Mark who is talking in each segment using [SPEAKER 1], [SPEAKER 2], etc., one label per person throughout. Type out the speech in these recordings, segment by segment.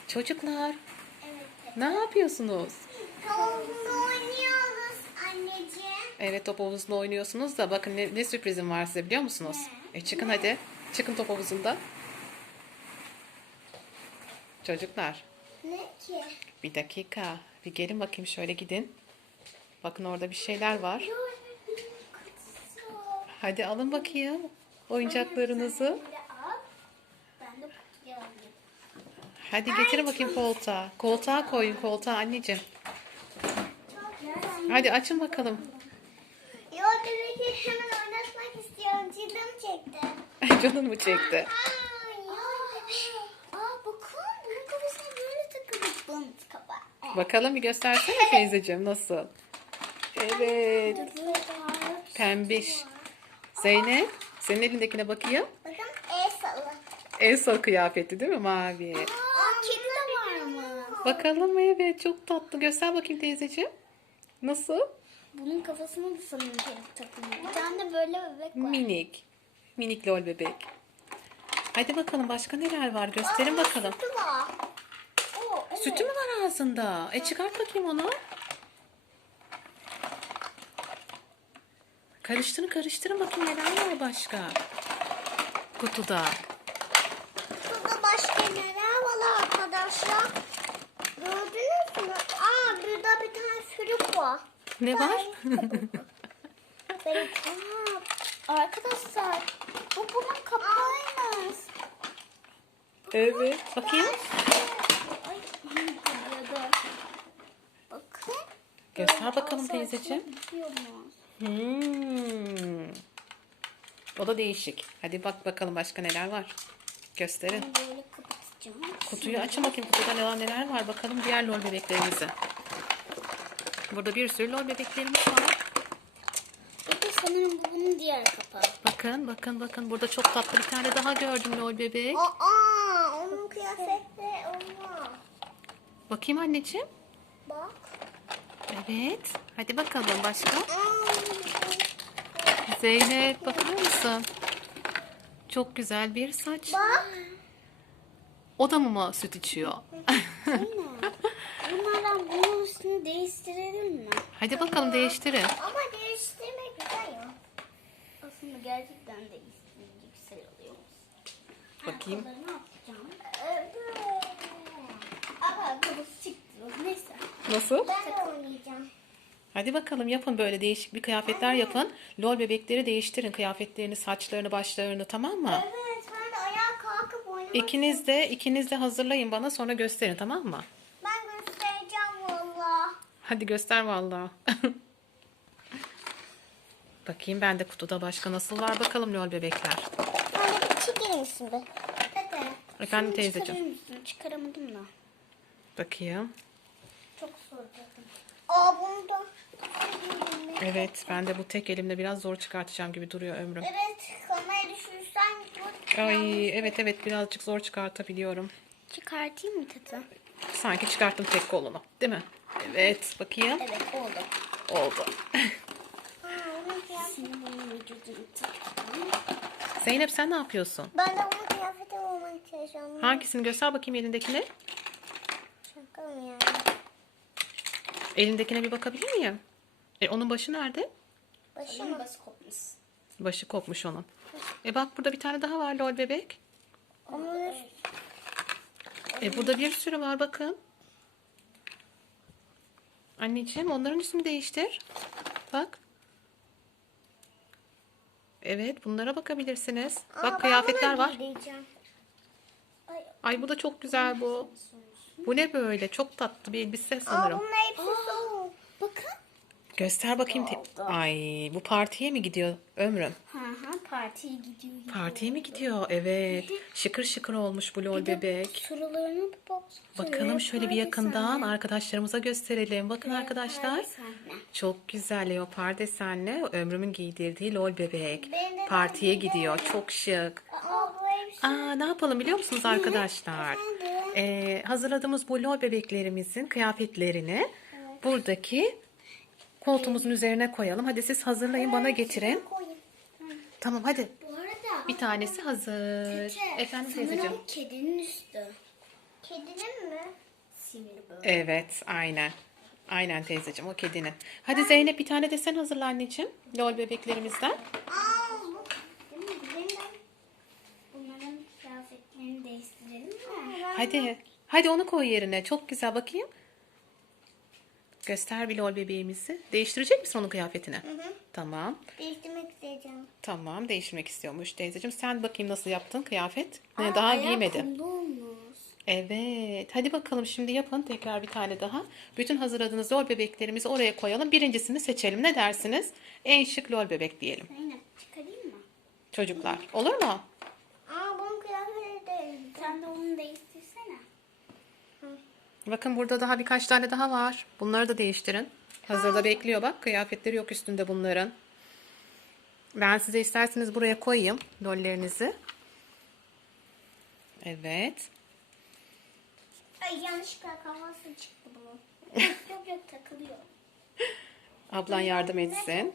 [SPEAKER 1] Çocuklar,
[SPEAKER 2] Evet.
[SPEAKER 1] ne yapıyorsunuz?
[SPEAKER 2] Tavukla oynuyoruz anneciğim.
[SPEAKER 1] Evet, top havuzunda oynuyorsunuz da bakın ne sürprizim var size biliyor musunuz? Çıkın hadi. Çıkın top havuzunda. Çocuklar,
[SPEAKER 2] Ne ki?
[SPEAKER 1] bir dakika. Bir gelin bakayım şöyle gidin. Bakın orada bir şeyler var.
[SPEAKER 2] Kutusu.
[SPEAKER 1] Hadi alın bakayım oyuncaklarınızı.
[SPEAKER 2] Sen de al. Ben de kutuyu alayım.
[SPEAKER 1] Hadi getirin bakayım koltuğa. Koltuğa koyun koltuğa anneciğim.
[SPEAKER 2] Çok güzel.
[SPEAKER 1] Hadi açın bakalım.
[SPEAKER 2] Yo bebeki hemen oynatmak istiyorum. Cildim çekti.
[SPEAKER 1] Canın mı çekti?
[SPEAKER 2] Bakın bunun kafasına böyle takılmış bant kafa.
[SPEAKER 1] Bakalım bir göstersene teyzeciğim nasıl? Evet. Pembiş. Zeynep, senin elindekine bakayım.
[SPEAKER 2] Bakın el salı.
[SPEAKER 1] Elsa kıyafeti değil mi mavi?
[SPEAKER 2] Kedi de var mı?
[SPEAKER 1] Bakalım evet çok tatlı. Göster bakayım teyzeciğim. Nasıl?
[SPEAKER 2] Bunun kafasına da sanırım kedi takılıyor. Bir tane de böyle bebek var.
[SPEAKER 1] Minik. Minik lol bebek. Hadi bakalım başka neler var gösterin bakalım.
[SPEAKER 2] Sütü var. Oo, evet.
[SPEAKER 1] Sütü mü var ağzında? Çıkart bakayım onu. Karıştırın bakayım neler var başka. Kutuda.
[SPEAKER 2] Burada başka neler var arkadaşlar? Gördünüz mü? Burada bir tane sürük var.
[SPEAKER 1] Ne var?
[SPEAKER 2] Arkadaşlar bu bunun kapağıymış.
[SPEAKER 1] Evet. Bakayım.
[SPEAKER 2] Ay, gidiyordu. Bakın.
[SPEAKER 1] Göster bakalım
[SPEAKER 2] Alsa
[SPEAKER 1] teyzeciğim.
[SPEAKER 2] açılabiliyormuş.
[SPEAKER 1] O da değişik. Hadi bak bakalım başka neler var. Gösterin.
[SPEAKER 2] Ben böyle kapatacağım.
[SPEAKER 1] Kutuyu açın bakayım kutuda neler var. Bakalım diğer lol bebeklerimize. Burada bir sürü lol bebeklerimiz var.
[SPEAKER 2] Bu da sanırım bu bunun diğer kapağı.
[SPEAKER 1] Bakın. Burada çok tatlı bir tane daha gördüm lol bebek.
[SPEAKER 2] Onun kıyafetleri olmaz.
[SPEAKER 1] Bakayım anneciğim.
[SPEAKER 2] Bak.
[SPEAKER 1] Evet. Hadi bakalım başka. Zeynep bakar mısın? Çok güzel bir saç.
[SPEAKER 2] Bak.
[SPEAKER 1] O da mı süt içiyor?
[SPEAKER 2] Bunlardan bunun üstünü değiştirelim mi?
[SPEAKER 1] Hadi bakalım değiştirin.
[SPEAKER 2] Ama değiştirmek güzel ya. Aslında gerçekten değiştirince güzel oluyor.
[SPEAKER 1] Bakayım.
[SPEAKER 2] Ne yapacağım? Ama kafası çıktı. Neyse.
[SPEAKER 1] Nasıl?
[SPEAKER 2] Ben de oynayacağım.
[SPEAKER 1] Hadi bakalım yapın böyle değişik bir kıyafetler yapın. Lol bebekleri değiştirin kıyafetlerini, saçlarını, başlarını tamam mı?
[SPEAKER 2] Evet, ben de ayağa kalkıp oynamak
[SPEAKER 1] İkiniz de hazırlayın bana sonra gösterin tamam mı?
[SPEAKER 2] Ben göstereceğim valla.
[SPEAKER 1] Hadi göster vallahi. Bakayım ben de kutuda başka nasıl var bakalım lol bebekler.
[SPEAKER 2] Anne bir çekelim misin be? Dede.
[SPEAKER 1] Efendim
[SPEAKER 2] şunu
[SPEAKER 1] teyzeciğim.
[SPEAKER 2] çıkarır mısın? Çıkaramadım da.
[SPEAKER 1] Bakayım.
[SPEAKER 2] Çok zor dedim. Bunu da.
[SPEAKER 1] Evet ben de bu tek elimle biraz zor çıkartacağım gibi duruyor ömrüm.
[SPEAKER 2] Evet, kamerayı düşürürsen bu.
[SPEAKER 1] Ay evet birazcık zor çıkartabiliyorum.
[SPEAKER 2] Çıkartayım mı tata?
[SPEAKER 1] Sanki çıkarttım tek kolunu değil mi? Evet bakayım.
[SPEAKER 2] Evet, oldu.
[SPEAKER 1] Oldu.
[SPEAKER 2] Şimdi bunun vücudunu
[SPEAKER 1] Zeynep sen ne yapıyorsun?
[SPEAKER 2] Ben de onun kıyafeti olmak çalışıyorum.
[SPEAKER 1] Hangisini göster bakayım elindekine.
[SPEAKER 2] Şaka mı yani?
[SPEAKER 1] Elindekine bir bakabilir miyim? Onun başı nerede?
[SPEAKER 2] Başı mı? Bası kopmuş.
[SPEAKER 1] Başı kopmuş onun. Bak burada bir tane daha var lol bebek.
[SPEAKER 2] Onun
[SPEAKER 1] Burada bir sürü var bakın. Anneciğim onların ismini değiştir. Bak. Evet bunlara bakabilirsiniz. Bak kıyafetler var. Ay bu da çok güzel bu. Bu ne böyle? Çok tatlı bir elbise sanırım.
[SPEAKER 2] Bunun hepsi soğuk. Bakın.
[SPEAKER 1] Göster bakayım. Ay bu partiye mi gidiyor ömrüm?
[SPEAKER 2] Partiye gidiyor.
[SPEAKER 1] Partiye mi gidiyor? Evet. Şıkır şıkır olmuş bu lol bebek.
[SPEAKER 2] Sorularına bir bak.
[SPEAKER 1] Bakalım şöyle bir yakından arkadaşlarımıza gösterelim. Bakın arkadaşlar. Çok güzel leopar desenli ömrümün giydirdiği lol bebek. Partiye gidiyor. Çok şık.
[SPEAKER 2] Bu hepsi.
[SPEAKER 1] Ne yapalım biliyor musunuz arkadaşlar? Hazırladığımız bu lol bebeklerimizin kıyafetlerini buradaki koltuğumuzun üzerine koyalım. Hadi siz hazırlayın bana getirin. Tamam hadi.
[SPEAKER 2] Bu arada
[SPEAKER 1] Bir tanesi hazır. Efendim teyzeciğim.
[SPEAKER 2] sanırım kedinin üstü. Kedinin mi? Simli böyle.
[SPEAKER 1] Evet, aynen. Aynen teyzeciğim, o kedinin. Hadi Zeynep bir tane de sen hazırla anneciğim. LOL bebeklerimizden.
[SPEAKER 2] Bu değil mi? Gidelim ben. Bunların kıyafetlerini değiştirelim mi?
[SPEAKER 1] Hadi. Hadi onu koy yerine. Çok güzel, bakayım. Göster bir LOL bebeğimizi. Değiştirecek misin onun kıyafetini?
[SPEAKER 2] Hı.
[SPEAKER 1] Tamam.
[SPEAKER 2] Değiştirmek isteyeceğim.
[SPEAKER 1] Tamam, değiştirmek istiyormuş teyzeciğim. Sen bakayım nasıl yaptın kıyafet? Daha giymedi.
[SPEAKER 2] Olmuş.
[SPEAKER 1] Evet. Hadi bakalım şimdi yapın tekrar bir tane daha. Bütün hazırladığınız LOL bebeklerimizi oraya koyalım. Birincisini seçelim. Ne dersiniz? En şık LOL bebek diyelim.
[SPEAKER 2] Zeynep çıkarayım mı?
[SPEAKER 1] Çocuklar. Olur mu?
[SPEAKER 2] Bunun kıyafeti değil. Sen de onu değiştirsene.
[SPEAKER 1] Bakın burada daha birkaç tane daha var. Bunları da değiştirin. Hazırda bekliyor bak. Kıyafetleri yok üstünde bunların. Ben size isterseniz buraya koyayım lollerinizi. Evet.
[SPEAKER 2] Ay yanlışlıkla kafası çıktı bunun. Yok takılıyor.
[SPEAKER 1] Ablan yardım etsin.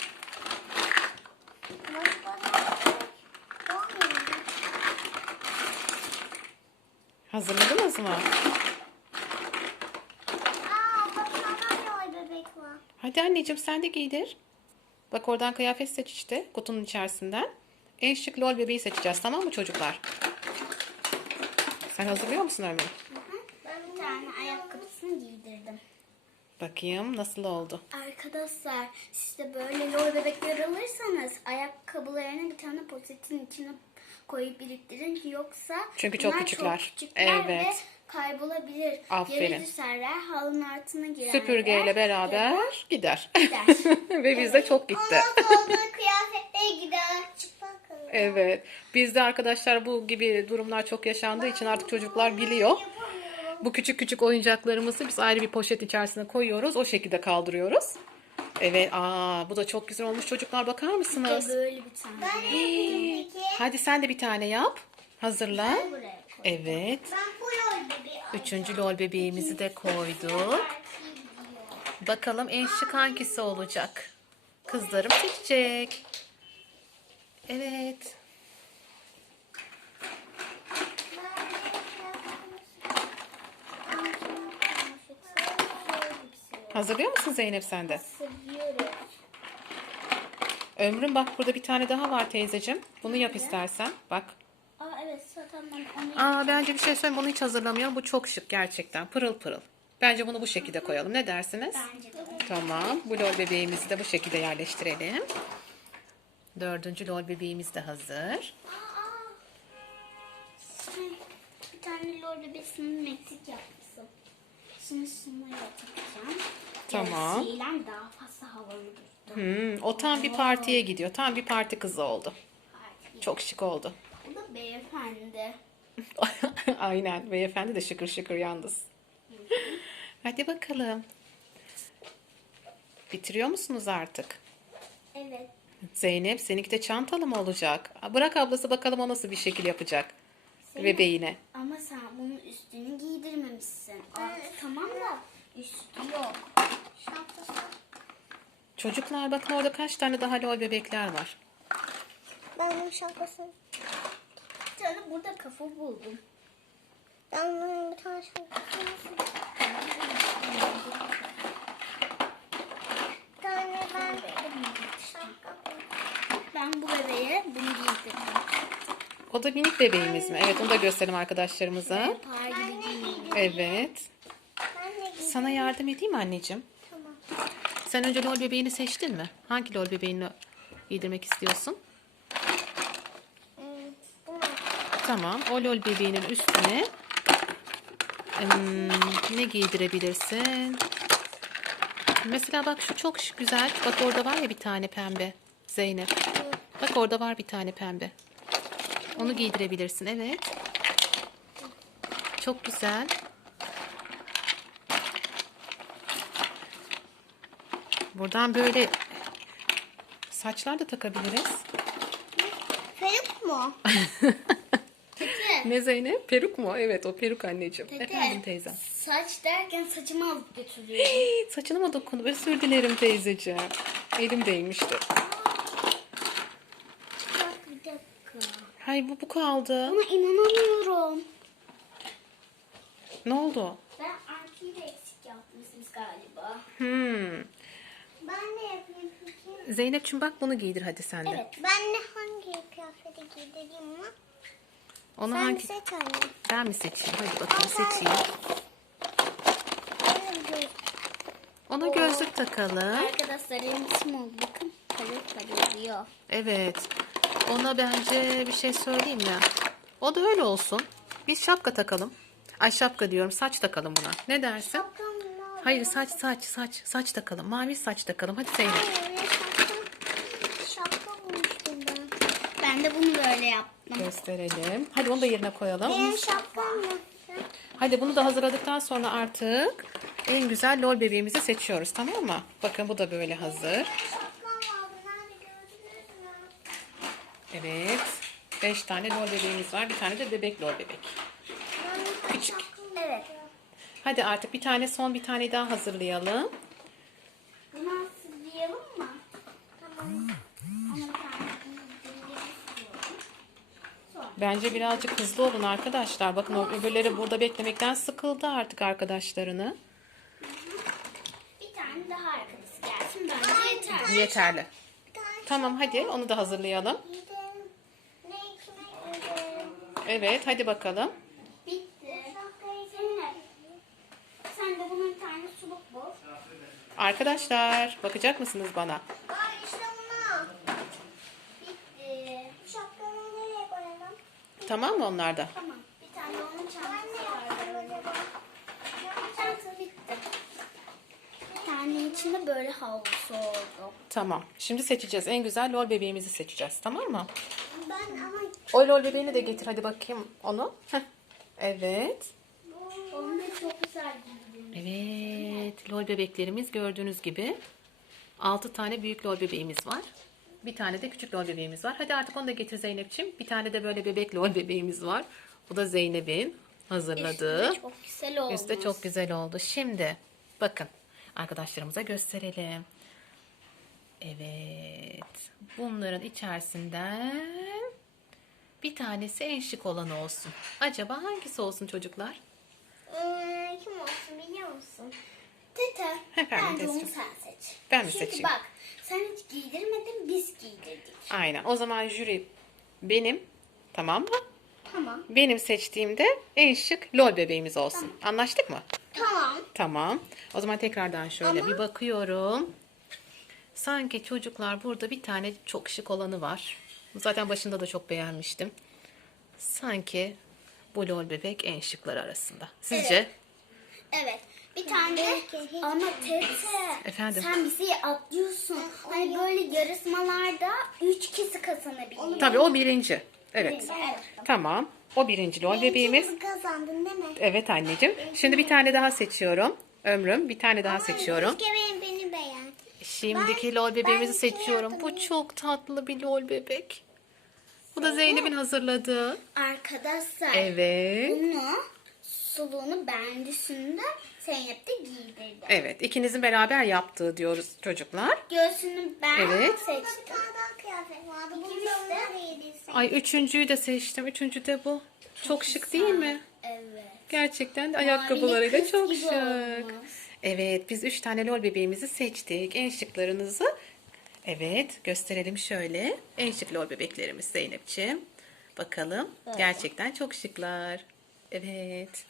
[SPEAKER 1] Hazırladınız mı?
[SPEAKER 2] Bakın anneanne bebek var.
[SPEAKER 1] Hadi anneciğim sen de giydir. Bak oradan kıyafet seç işte kutunun içerisinden. En şık lol bebeği seçeceğiz, tamam mı çocuklar? Sen hazırlıyor musun Ömür?
[SPEAKER 2] Ben bir tane ayakkabısını giydirdim.
[SPEAKER 1] Bakayım nasıl oldu?
[SPEAKER 2] Arkadaşlar siz de böyle lol bebekler alırsanız ayakkabılarını bir tane poşetin içine koyup biriktirin ki yoksa
[SPEAKER 1] Çünkü çok
[SPEAKER 2] bunlar
[SPEAKER 1] küçükler.
[SPEAKER 2] Çok küçükler
[SPEAKER 1] Evet.
[SPEAKER 2] ve kaybolabilir.
[SPEAKER 1] Aferin.
[SPEAKER 2] Yere düşerler, halının altına girerler.
[SPEAKER 1] Süpürgeyle beraber
[SPEAKER 2] Ya
[SPEAKER 1] gider.
[SPEAKER 2] da gider.
[SPEAKER 1] Ve bizde çok gitti.
[SPEAKER 2] Ondan sonra kıyafetleri gider. Çıplak kalır.
[SPEAKER 1] Evet. Bizde arkadaşlar bu gibi durumlar çok yaşandığı için artık çocuklar biliyor.
[SPEAKER 2] Yapamıyorum.
[SPEAKER 1] Bu küçük küçük oyuncaklarımızı biz ayrı bir poşet içerisine koyuyoruz. O şekilde kaldırıyoruz. Evet. Bu da çok güzel olmuş çocuklar, bakar mısınız?
[SPEAKER 2] Böyle bir tane. Ben yapayım peki.
[SPEAKER 1] Hadi sen de bir tane yap. Hazırla.
[SPEAKER 2] Buraya koy.
[SPEAKER 1] Evet.
[SPEAKER 2] Ben bu lol bebeği
[SPEAKER 1] Üçüncü lol bebeğimizi de koyduk. Bakalım en şık hangisi olacak? Kızlarım seçecek. Evet. Hazırlıyor musun Zeynep sen de?
[SPEAKER 2] Seviyorum.
[SPEAKER 1] Ömrüm bak burada bir tane daha var teyzeciğim. Bunu yap istersen. Bak.
[SPEAKER 2] Evet zaten ben onu
[SPEAKER 1] Bence bir şey söyleyeyim. Bunu hiç hazırlamıyorum. Bu çok şık gerçekten. Pırıl pırıl. Bence bunu bu şekilde koyalım. Ne dersiniz?
[SPEAKER 2] bence de.
[SPEAKER 1] Tamam. Bu lol bebeğimizi de bu şekilde yerleştirelim. Dördüncü lol bebeğimiz de hazır.
[SPEAKER 2] Bir tane lol bebeğinin mektik yapmışım. Şimdi şunu yapacağım.
[SPEAKER 1] Tamam.
[SPEAKER 2] Şeyler daha fazla havalı durdu.
[SPEAKER 1] O tam bir partiye gidiyor. Tam bir parti kızı oldu. Çok şık oldu.
[SPEAKER 2] Bu da beyefendi.
[SPEAKER 1] Aynen. Beyefendi de şıkır şıkır yalnız. Hadi bakalım. Bitiriyor musunuz artık?
[SPEAKER 2] Evet.
[SPEAKER 1] Zeynep seninki de çantalı mı olacak? Bırak ablası bakalım o nasıl bir şekil yapacak. Bebeğine.
[SPEAKER 2] Ama sen bunun üstünü giydirmemişsin. Tamam da üstü yok. Şapkası.
[SPEAKER 1] Çocuklar bakın orada kaç tane daha lol bebekler var.
[SPEAKER 2] Ben bunun şapkasını. Bir tane burada kafa buldum. Ben bunun bir tane şapkasını. Bir tane ben şapka buldum. Ben bu bebeğe bunu giydirdim.
[SPEAKER 1] O da minik bebeğimiz mi? Evet onu da gösterelim arkadaşlarımıza.
[SPEAKER 2] Par gibi giydirdim.
[SPEAKER 1] Evet.
[SPEAKER 2] Ben de giydirdim.
[SPEAKER 1] Sana yardım edeyim mi anneciğim?
[SPEAKER 2] Tamam.
[SPEAKER 1] Sen önce lol bebeğini seçtin mi? Hangi lol bebeğini giydirmek istiyorsun?
[SPEAKER 2] Bunu.
[SPEAKER 1] Tamam. O lol bebeğinin üstüne ne giydirebilirsin? Mesela bak şu çok güzel. Bak orada var ya bir tane pembe. Zeynep. Bak orada var bir tane pembe. Onu giydirebilirsin. Evet. Çok güzel. Buradan böyle saçlar da takabiliriz.
[SPEAKER 2] Peruk mu? Tete.
[SPEAKER 1] Ne Zeynep? Peruk mu? Evet o peruk anneciğim.
[SPEAKER 2] Tete.
[SPEAKER 1] Efendim teyzem.
[SPEAKER 2] Saç derken saçımı alıp götürüyorum.
[SPEAKER 1] Hey, saçına mı dokunup? Özür dilerim teyzeciğim. Elim değmişti.
[SPEAKER 2] Bak bir dakika.
[SPEAKER 1] Hay bu kaldı.
[SPEAKER 2] Buna inanamıyorum.
[SPEAKER 1] Ne oldu?
[SPEAKER 2] Ben arkayı da eksik yapmışsınız galiba.
[SPEAKER 3] Ben de yapayım peki.
[SPEAKER 1] Zeynep'ciğim bak bunu giydir hadi sen de.
[SPEAKER 2] Evet.
[SPEAKER 3] Ben de hangi kıyafeti giydireyim mi?
[SPEAKER 1] Onu
[SPEAKER 3] Sen
[SPEAKER 1] hangi...
[SPEAKER 3] seç anne.
[SPEAKER 1] Ben mi seçeyim? Hadi bakalım seçeyim. Ona gözlük takalım.
[SPEAKER 2] Arkadaşlar elim oldu. Bakın parıl parıldıyor.
[SPEAKER 1] Evet. Ona bence bir şey söyleyeyim mi? O da öyle olsun. Biz şapka takalım. Ay şapka diyorum. Saç takalım buna. Ne dersin? Hayır saç takalım. Mavi saç takalım. Hadi Zeynep.
[SPEAKER 3] Şapka bulmuştum ben.
[SPEAKER 2] Ben de bunu böyle yaptım.
[SPEAKER 1] Gösterelim. Hadi onu da yerine koyalım.
[SPEAKER 3] Benim şapkam mı?
[SPEAKER 1] Hadi bunu da hazırladıktan sonra artık en güzel lol bebeğimizi seçiyoruz. Tamam mı? Bakın bu da böyle hazır.
[SPEAKER 3] Şapkam vardı. Nerede gördünüz mü?
[SPEAKER 1] Evet. 5 tane lol bebeğimiz var. Bir tane de bebek lol bebek. Küçük.
[SPEAKER 2] Evet.
[SPEAKER 1] Hadi artık bir tane son bir tane daha hazırlayalım.
[SPEAKER 2] Bunu hazırlayalım mı? Tamam. Ama bir tane istiyorum.
[SPEAKER 1] Bence birazcık hızlı olun arkadaşlar. Bakın o öbürleri burada beklemekten sıkıldı artık arkadaşlarını.
[SPEAKER 2] Bir tane daha arkadaşı gelsin. Bence yeter.
[SPEAKER 1] Yeterli.
[SPEAKER 3] Bir tane
[SPEAKER 1] Tamam hadi onu da hazırlayalım.
[SPEAKER 3] giydim. Ne kime giydim?
[SPEAKER 1] Evet hadi bakalım.
[SPEAKER 2] Bitti. Zeynep. Sen de bunun bir tane suluk bul.
[SPEAKER 1] Arkadaşlar bakacak mısınız bana?
[SPEAKER 3] Ay işte bunu.
[SPEAKER 2] Bitti.
[SPEAKER 3] Şapkamı nereye koyalım?
[SPEAKER 1] Tamam mı onlar da?
[SPEAKER 2] Tamam. Bir tane onun
[SPEAKER 3] Ben ne
[SPEAKER 2] çantası
[SPEAKER 3] yaptım
[SPEAKER 2] var.
[SPEAKER 3] acaba?
[SPEAKER 2] Çanta bitti. Bir tane içinde böyle havlusu oldu.
[SPEAKER 1] Tamam. Şimdi seçeceğiz. En güzel lol bebeğimizi seçeceğiz. Tamam mı?
[SPEAKER 3] Ben ama
[SPEAKER 1] O lol bebeğini de getir hadi bakayım onu. Heh. Evet.
[SPEAKER 2] Onu da çok güzel giydim.
[SPEAKER 1] Evet. Lol bebeklerimiz gördüğünüz gibi 6 tane büyük lol bebeğimiz var. Bir tane de küçük lol bebeğimiz var. Hadi artık onu da getir Zeynep'ciğim. Bir tane de böyle bebek lol bebeğimiz var. Bu da Zeynep'in hazırladığı.
[SPEAKER 2] Üstü de çok güzel olmuş.
[SPEAKER 1] Üstü de çok güzel oldu. Şimdi bakın arkadaşlarımıza gösterelim. Evet. Bunların içerisinden bir tanesi en şık olan olsun. Acaba hangisi olsun çocuklar?
[SPEAKER 3] kim olsun biliyor musun?
[SPEAKER 2] Tete,
[SPEAKER 1] Efendim,
[SPEAKER 2] bence onu
[SPEAKER 1] teyzeciğim.
[SPEAKER 2] sen seç.
[SPEAKER 1] Ben mi
[SPEAKER 2] Çünkü
[SPEAKER 1] seçeyim?
[SPEAKER 2] bak sen hiç giydirmedin biz giydirdik.
[SPEAKER 1] Aynen. O zaman jüri benim. Tamam mı?
[SPEAKER 2] Tamam.
[SPEAKER 1] Benim seçtiğimde en şık lol bebeğimiz olsun. Anlaştık mı?
[SPEAKER 3] Tamam.
[SPEAKER 1] Tamam. O zaman tekrardan şöyle bir bakıyorum. Sanki çocuklar burada bir tane çok şık olanı var. Zaten başında da çok beğenmiştim. Sanki bu lol bebek en şıklar arasında. Sizce?
[SPEAKER 2] Evet. Bir tane de ama Tete
[SPEAKER 1] Efendim?
[SPEAKER 2] sen bizi atlıyorsun. Hani böyle yarışmalarda 3 kişi kazanabiliyor.
[SPEAKER 1] Tabii o birinci. Evet.
[SPEAKER 2] Evet.
[SPEAKER 1] Tamam. O birinci lol bebeğimiz.
[SPEAKER 3] Kızı kazandın değil mi?
[SPEAKER 1] Evet anneciğim. Şimdi bir tane daha seçiyorum. Ömrüm bir tane daha seçiyorum.
[SPEAKER 3] Keşke beni beğen.
[SPEAKER 1] Şimdiki lol bebeğimizi
[SPEAKER 3] ben şey
[SPEAKER 1] seçiyorum. Bu
[SPEAKER 3] yaptım.
[SPEAKER 1] çok tatlı bir lol bebek. Bu da Zeynep'in hazırladığı.
[SPEAKER 2] Arkadaşlar
[SPEAKER 1] Evet.
[SPEAKER 2] bunu suluğunu beğendisinden Zeynep de giydirdi.
[SPEAKER 1] Evet. ikinizin beraber yaptığı diyoruz çocuklar.
[SPEAKER 2] Göğsünü ben
[SPEAKER 1] Evet.
[SPEAKER 3] Bir
[SPEAKER 2] seçtim.
[SPEAKER 3] tane daha kıyafet vardı. Bunu
[SPEAKER 2] İkimiz
[SPEAKER 3] da
[SPEAKER 2] de-
[SPEAKER 3] onları yedirsek.
[SPEAKER 1] Ay üçüncüyü de seçtim. Üçüncü de bu. Çok şık değil mi?
[SPEAKER 2] Evet.
[SPEAKER 1] Gerçekten de ayakkabılarıyla
[SPEAKER 2] kız
[SPEAKER 1] çok
[SPEAKER 2] gibi
[SPEAKER 1] şık.
[SPEAKER 2] olmuş.
[SPEAKER 1] Evet, biz 3 tane lol bebeğimizi seçtik. En şıklarınızı evet gösterelim şöyle. En şık lol bebeklerimiz Zeynep'ciğim. Bakalım. Gerçekten çok şıklar. Evet.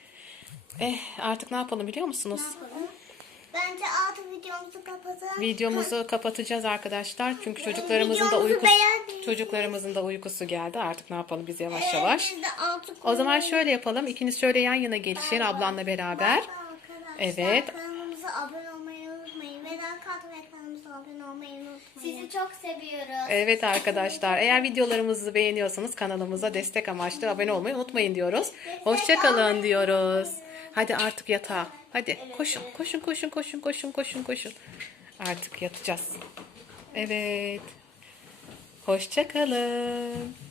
[SPEAKER 1] Artık ne yapalım biliyor musunuz?
[SPEAKER 3] Bence artık videomuzu kapatalım.
[SPEAKER 1] Videomuzu kapatacağız arkadaşlar. Çünkü çocuklarımızın da
[SPEAKER 3] videomuzu
[SPEAKER 1] uykusu
[SPEAKER 3] beğendiyseniz-
[SPEAKER 1] uykusu geldi. Artık ne yapalım biz yavaş yavaş.
[SPEAKER 3] Biz de artık
[SPEAKER 1] O zaman şöyle yapalım. İkiniz şöyle yan yana geçin ablanla beraber.
[SPEAKER 3] Arkadaşlar,
[SPEAKER 1] Evet.
[SPEAKER 3] kanalımıza abone olmayı unutmayın. Ve like atmayı ve kanalımıza abone olmayı unutmayın.
[SPEAKER 2] Sizi çok seviyoruz.
[SPEAKER 1] Evet arkadaşlar. Eğer videolarımızı beğeniyorsanız kanalımıza destek amaçlı abone olmayı unutmayın diyoruz. Hoşça kalın diyoruz. Hadi artık yatağa. Hadi koşun. Koşun. Artık yatacağız. Evet. Hoşça kalın.